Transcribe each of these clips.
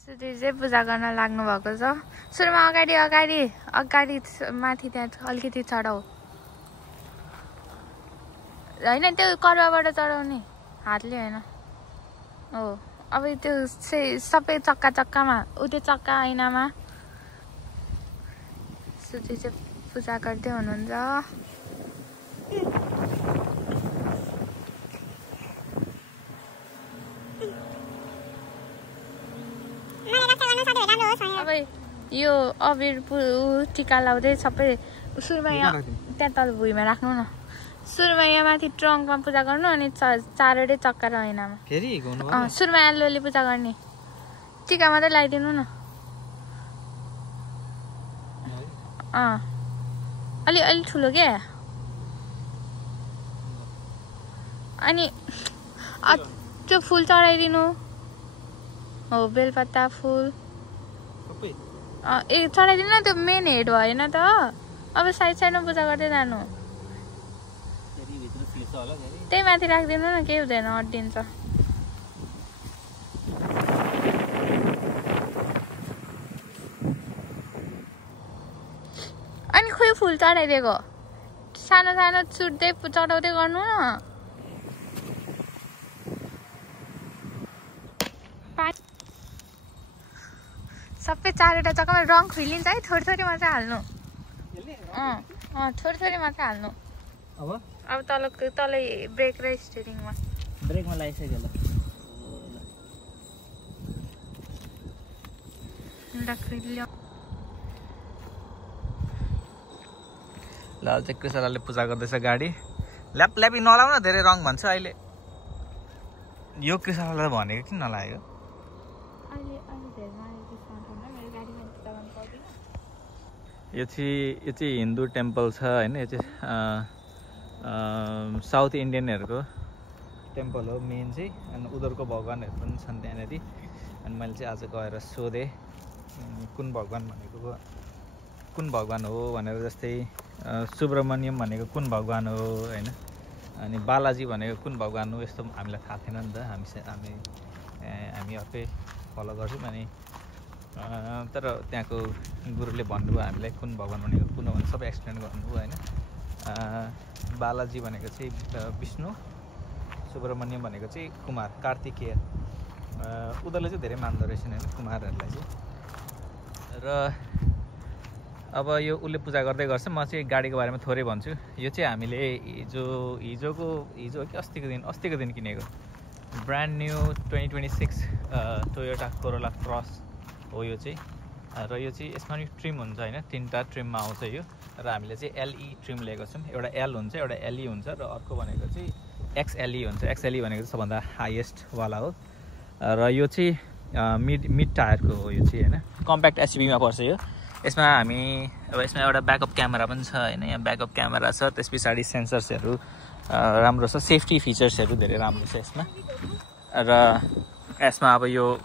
सुधीर चाहिँ पूजा गर्न लाग्नु भएको छ। सुरुमा अगाडि अगाडि अगाडि माथि त्यहाँ अलिकति चढाऊ होइन, त्यो करुवाबाट चढाउने हातले होइन। हो अब त्यो सबै चक्का चक्कामा उ त्यो चक्का ऐनामा सुधीर चाहिँ पूजा गर्दै हुनुहुन्छ। अब यो अबिर टिका लाउँदै सबै सुरुमा यहाँ त्यहाँ तल भुइँमा राख्नु न। सुरुमा यहाँ माथि ट्रङ्कमा पूजा गर्नु अनि चारवटै चक्का र ऐनामा सुरुमा अलिअलि पूजा गर्ने। टिका मात्रै लगाइदिनु न। अलि ठुलो क्या। अनि त्यो फुल चढाइदिनु। हो बेलपत्ता फुल चढाइदिनु न। त्यो मेन हेड भएन त। अब साइड साइडमा पूजा गर्दै जानु। त्यही माथि राखिदिनु न, केही हुँदैन, अड्डिन्छ। अनि खोइ फुल चढाइदिएको सानो सानो चुट्दै चढाउँदै गर्नु न। सबै चारवटा जग्गामा रङ खुलिन्छ है। थोरै थोरै मात्रै हाल्नु। थोरै थोरै मात्रै हाल्नु। अब तल ब्रेक र स्टियरिङमा ब्रेकमा लागिसक्यो ल। लाल चाहिँ कृष्णलालले पूजा गर्दैछ गाडी। ल्याप ल्यापी नलाउन, धेरै रङ भन्छ अहिले। यो कृष्णलालले भनेको किन नलागेको? यो चाहिँ हिन्दू टेम्पल छ होइन। यो चाहिँ साउथ इन्डियनहरूको टेम्पल हो मेन चाहिँ। अनि उनीहरूको भगवान्हरू पनि छन् त्यहाँनिर। अनि मैले चाहिँ आज गएर सोधेँ कुन भगवान् हो भनेर। जस्तै सुब्रमण्यम भनेको कुन भगवान् हो होइन। अनि बालाजी भनेको कुन भगवान् हो, यस्तो हामीलाई थाहा थिएन नि त। हामी अर्कै फलो गर्छौँ। अनि तर त्यहाँको गुरुले भन्नुभयो हामीलाई कुन भगवान् भनेको कुन हो भने सबै एक्सप्लेन गर्नुभयो होइन। बालाजी भनेको चाहिँ विष्णु, सुब्रमण्यम भनेको चाहिँ कुमार, कार्तिकेय। उनीहरूले चाहिँ धेरै मान्दो रहेछन् होइन कुमारहरूलाई चाहिँ। र अब यो उसले पूजा गर्दै गर्छ। म चाहिँ गाडीको बारेमा थोरै भन्छु। यो चाहिँ हामीले हिजो कि अस्तिको दिन किनेको brand new 2026 Toyota Corolla cross हो यो चाहिँ। र यो चाहिँ यसमा नि ट्रिम हुन्छ होइन, 3टा ट्रिममा आउँछ यो। र हामीले चाहिँ एलई ट्रिम लिएको छौँ। एउटा एल हुन्छ, एउटा एलई हुन्छ, र अर्को भनेको चाहिँ एक्सएलई हुन्छ। एक्सएलई भनेको चाहिँ सबभन्दा हाइएस्टवाला हो। र यो चाहिँ मिड टायरको हो यो चाहिँ होइन। कम्प्याक्ट एसयुभीमा पर्छ यो। यसमा यसमा एउटा ब्याकअप क्यामेरा पनि छ होइन। यहाँ ब्याकअप क्यामेरा छ, त्यस पछाडि सेन्सर्सहरू राम्रो छ, सेफ्टी फिचर्सहरू धेरै राम्रो छ यसमा। र यसमा अब यो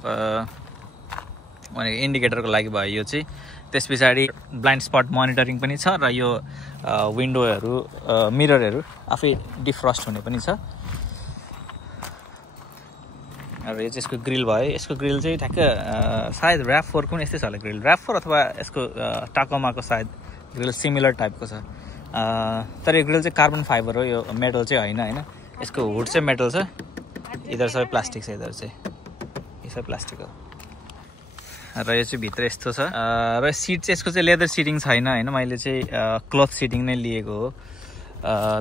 भनेको इन्डिकेटरको लागि भयो यो चाहिँ। त्यस पछाडि ब्लाइन्ड स्पट मोनिटरिङ पनि छ। र यो विन्डोहरू मिररहरू आफै डिफ्रस्ट हुने पनि छ। र यो चाहिँ यसको ग्रिल भयो। यसको ग्रिल चाहिँ ठ्याक्क सायद RAV4 को पनि यस्तै छ होला ग्रिल। RAV4 अथवा यसको टाकोमाको सायद ग्रिल सिमिलर टाइपको छ। तर यो ग्रिल चाहिँ कार्बन फाइबर हो, यो मेटल चाहिँ होइन होइन। यसको हुड चाहिँ मेटल छ, इधर सबै प्लास्टिक छ, इधर चाहिँ यो सबै प्लास्टिक हो। र यो चाहिँ भित्र यस्तो छ। र सिट चाहिँ यसको चाहिँ लेदर सिटिङ छैन होइन। मैले चाहिँ क्लोथ सिटिङ नै लिएको हो।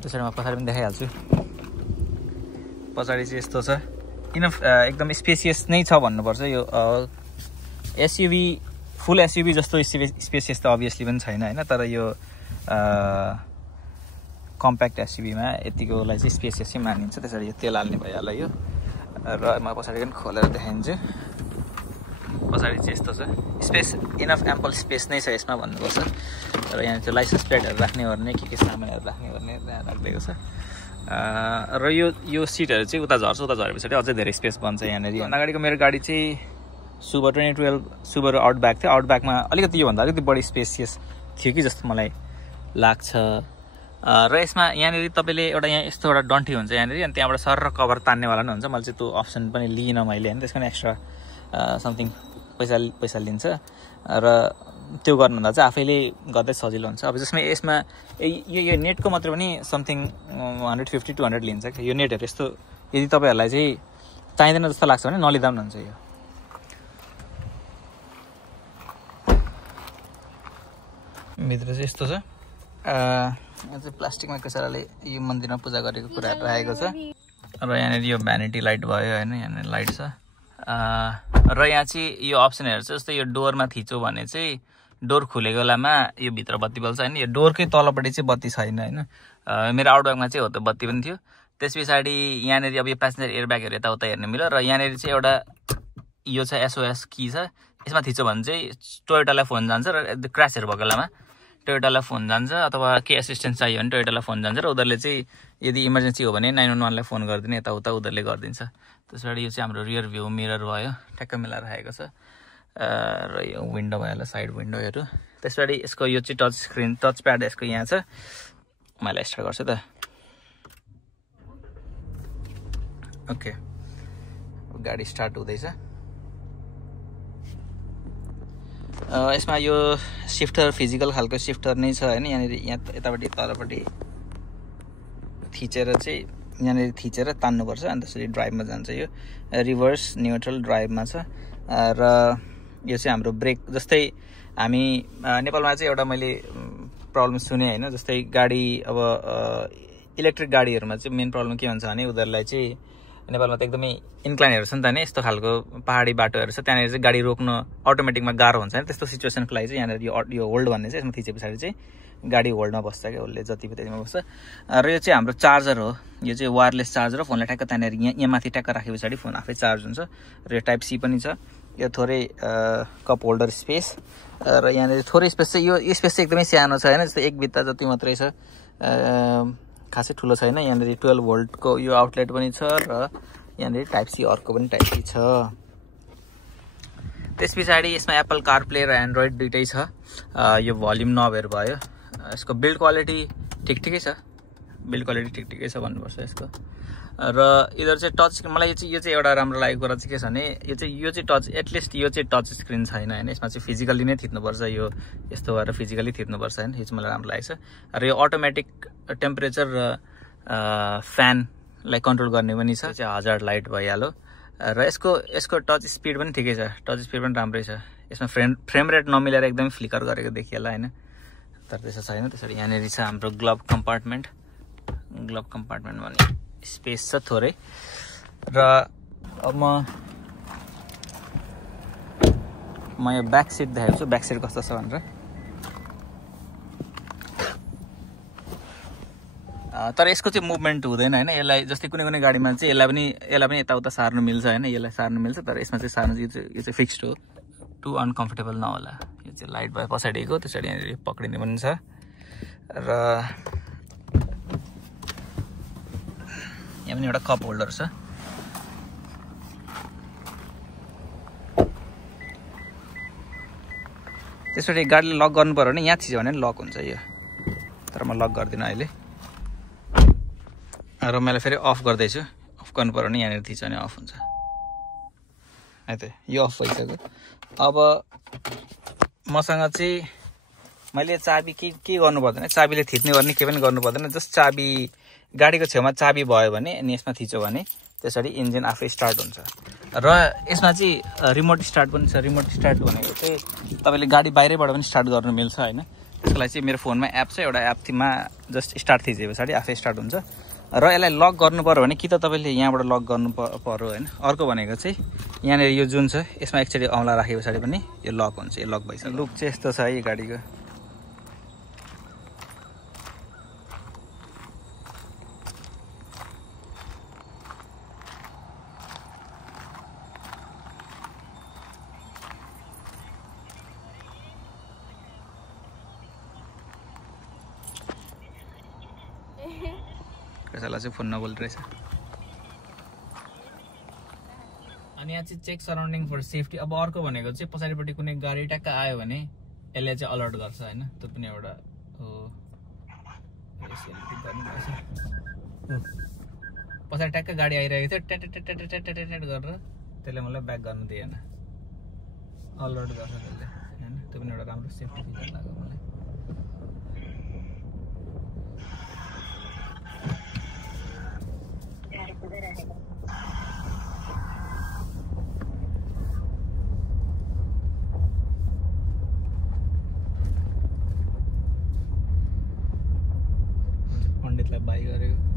त्यसरी म पछाडि पनि देखाइहाल्छु। पछाडि चाहिँ यस्तो छ। इनफ एकदम स्पेसियस नै छ भन्नुपर्छ। यो एसयुभी फुल एसयुभी जस्तो स्पेसियस त अभियसली पनि छैन होइन। तर यो कम्प्याक्ट एसयुभीमा यतिकोलाई चाहिँ स्पेसियसै मानिन्छ। त्यसरी यो तेल हाल्ने भइहाल्यो यो। र म पछाडि पनि खोलेर देखाइदिन्छु। पछाडि चाहिँ यस्तो छ। स्पेस इनफ एम्पल स्पेस नै छ यसमा भन्नुपर्छ। र यहाँ चाहिँ लाइसेन्स प्लेटहरू राख्ने गर्ने के सामानहरू राख्ने गर्ने राखिदिएको छ। र यो सिटहरू चाहिँ उता झर्छ। उता झरे पछाडि अझै धेरै स्पेस बन्छ यहाँनिर। अगाडिको मेरो गाडी चाहिँ सुबर 2012 सुबर आउटब्याक थियो। आउटब्याकमा अलिकति योभन्दा अलिकति बढी स्पेसियस थियो कि जस्तो मलाई लाग्छ। र यसमा यहाँनिर तपाईँले एउटा यहाँ यस्तो एउटा डन्ठी हुन्छ यहाँनिर। अनि त्यहाँबाट सर कभर तान्नेवाला पनि हुन्छ। मैले चाहिँ त्यो अप्सन पनि लिइनँ मैले होइन। त्यसको पनि एक्स्ट्रा समथिङ पैसा लिन्छ र त्यो गर्नुभन्दा चाहिँ आफैले गर्दै सजिलो हुन्छ। अब जसमा यसमा यो नेटको मात्र पनि समथिङ 150 to 100 लिन्छ क्या यो नेटहरू। यस्तो यदि तपाईँहरूलाई चाहिँ चाहिँदैन जस्तो लाग्छ भने नलिँदा पनि हुन्छ। यो भित्र चाहिँ यस्तो छ। यहाँ चाहिँ प्लास्टिकमा कसैले यो मन्दिरमा पूजा गरेको कुराहरू राखेको छ र यहाँनिर यो भ्यानिटी लाइट भयो होइन, यहाँनिर लाइट छ र यहाँ चाहिँ यो अप्सनहरू छ। जस्तै यो डोरमा थिचो भने चाहिँ डोर खुलेको बेलामा यो भित्र बत्ती बल्छ होइन। यो डोरकै तलपट्टि चाहिँ बत्ती छैन होइन। मेरो आउटब्यागमा चाहिँ हो त बत्ती पनि थियो। त्यस पछाडि यहाँनिर अब यो प्यासेन्जर एयरब्यागहरू यताउता हेर्नु मिल्यो र यहाँनिर चाहिँ एउटा यो छ SOS की छ। यसमा थिचो भने चाहिँ टोयोटालाई फोन जान्छ र क्रासहरू भएको बेलामा टोयोटालाई फोन जान्छ अथवा के एसिस्टेन्स चाहियो भने टोयोटालाई फोन जान्छ र उनीहरूले चाहिँ यदि इमर्जेन्सी हो भने 911लाई फोन गरिदिने यताउता उनीहरूले गरिदिन्छ। त्यसबाट यो चाहिँ हाम्रो रियर भ्यू मिरर भयो, ठ्याक्क मिलाएर राखेको छ र यो विन्डो भयो होला, साइड विन्डोहरू। त्यसबाट यसको यो चाहिँ टच स्क्रिन टच प्याड यसको यहाँ छ। मैले स्टार्ट गर्छु त। ओके गाडी स्टार्ट हुँदैछ। यसमा यो सिफ्टर फिजिकल खालको सिफ्टर नै छ होइन। यहाँनिर यहाँ यतापट्टि तलपट्टि थिचेर चाहिँ यहाँनिर थिचेर तान्नुपर्छ अनि त्यसरी ड्राइभमा जान्छ। यो रिभर्स न्युट्रल ड्राइभमा छ र यो चाहिँ हाम्रो ब्रेक। जस्तै हामी नेपालमा चाहिँ एउटा मैले प्रब्लम सुने होइन, जस्तै गाडी अब इलेक्ट्रिक गाडीहरूमा चाहिँ मेन प्रब्लम के हुन्छ भने उनीहरूलाई चाहिँ नेपालमा त एकदमै इन्क्लाइनहरू छ नि त नि, यस्तो खालको पहाडी बाटोहरू छ, त्यहाँनिर चाहिँ गाडी रोक्न अटोमेटिकमा गाह्रो हुन्छ नि। त्यस्तो सिचुएसनको लागि चाहिँ यहाँनिर यो होल्ड भन्ने चाहिँ यसमा थिचे पछाडि चाहिँ गाडी होल्डमा बस्छ क्या, होल्डले जति त्यसमा बस्छ। र यो चाहिँ हाम्रो चार्जर हो। यो चाहिँ वायरलेस चार्जर हो। फोनलाई ठ्याक्क त्यहाँनिर यहाँ माथि ट्याक्क राखे पछाडि फोन आफै चार्ज हुन्छ। र यो टाइप सी पनि छ। यो थोरै कप होल्डर स्पेस र यहाँनिर थोरै स्पेस चाहिँ यो स्पेस चाहिँ एकदमै सानो छ होइन। जस्तै एक भित्ता जति मात्रै छ, खासै ठुलो छैन। यहाँनिर 12 भोल्टको यो आउटलेट पनि छ र यहाँनिर टाइप सी अर्को पनि टाइप सी छ। त्यस पछाडि यसमा एप्पल कारप्ले र एन्ड्रोइड दुइटै छ। यो भल्युम नबहरू भयो। यसको बिल्ड क्वालिटी ठिकठिकै छ, बिल्ड क्वालिटी ठिकठिकै छ भन्नुपर्छ यसको। र इधर चाहिँ टच स्क्रिन मलाई यो चाहिँ एउटा राम्रो लागेको कुरा चाहिँ के छ भने यो चाहिँ टच एटलिस्ट यो चाहिँ टच स्क्रिन छैन होइन। यसमा चाहिँ फिजिकली नै थिच्नुपर्छ, यो यस्तो भएर फिजिकली थिच्नुपर्छ होइन। यो चाहिँ मलाई राम्रो लागेको छ। र यो अटोमेटिक टेम्परेचर र फ्यानलाई कन्ट्रोल गर्ने पनि छ। यो चाहिँ हजार्ड लाइट भइहाल्यो। र यसको टच स्पिड पनि ठिकै छ, टच स्पिड पनि राम्रै छ। यसमा फ्रेम रेट नमिलेर एकदमै फ्लिकर गरेको देखिएला होइन, तर त्यसो छैन। त्यसरी यहाँनिर छ हाम्रो ग्लोभ कम्पार्टमेन्ट भने स्पेस छ थोरै। र अब म यो ब्याक सिट देखाएको छु, ब्याक सिट कस्तो छ भनेर। तर यसको चाहिँ मुभमेन्ट हुँदैन होइन। यसलाई जस्तै कुनै कुनै गाडीमा चाहिँ यसलाई पनि यताउता सार्नु मिल्छ होइन, यसलाई सार्नु मिल्छ। तर यसमा चाहिँ सार्नु यो चाहिँ फिक्स्ड हो, टु अनकम्फर्टेबल नहोला। यो चाहिँ लाइट भयो पछाडिको, त्यसरी यहाँनिर पक्रिने पनि छ। र यहाँ पनि एउटा कप होल्डर छ। त्यसपछि गाडीले लक गर्नु पर्यो भने यहाँ थिच्यो भने लक हुन्छ यो, तर म लक गर्दिनँ अहिले। र मैले फेरि अफ गर्दैछु। अफ गर्नु पर्यो भने यहाँनिर थिच्यो भने अफ हुन्छ है त। यो अफ भइसक्यो। अब मसँग चाहिँ मैले चाबी के गर्नु पर्दैन, चाबीले थिच्ने गर्ने के पनि गर्नु पर्दैन। जस्ट चाबी गाडीको छेउमा चाबी भयो भने अनि यसमा थिच्यो भने त्यसरी इन्जिन आफै स्टार्ट हुन्छ। र यसमा चाहिँ रिमोट स्टार्ट पनि छ। रिमोट स्टार्ट भनेको चाहिँ तपाईँले गाडी बाहिरैबाट पनि स्टार्ट गर्नु मिल्छ होइन। त्यसको लागि चाहिँ मेरो फोनमा एप छ, एउटा एपमा जस्ट स्टार्ट थिचे पछाडि आफै स्टार्ट हुन्छ। र यसलाई लक गर्नु पर्यो भने कि त तपाईँले यहाँबाट लक गर्नु पर्यो होइन। अर्को भनेको चाहिँ यहाँनिर यो जुन छ यसमा एकचोटि औँला राखे पछाडि पनि यो लक हुन्छ। यो लक भइसक्यो। लुक चाहिँ यस्तो छ है यो गाडीको। कसैलाई चाहिँ फोन नबोल्दो रहेछ। अनि यहाँ चाहिँ चेक सराउन्डिङ फर सेफ्टी। अब अर्को भनेको चाहिँ पछाडिपट्टि कुनै गाडी ट्याक्क आयो भने यसले चाहिँ अलर्ट गर्छ होइन। त्यो पनि एउटा हो। पछाडि ट्याक्क गाडी आइरहेको थियो, टेट गरेर त्यसले मलाई ब्याक गर्नु दिएन। अलर्ट गर्छ त्यसले हैन त्यो पनि एउटा राम्रो सेफ्टी फिचर लाग्यो मलाई पण्डितलाई बाई गरेको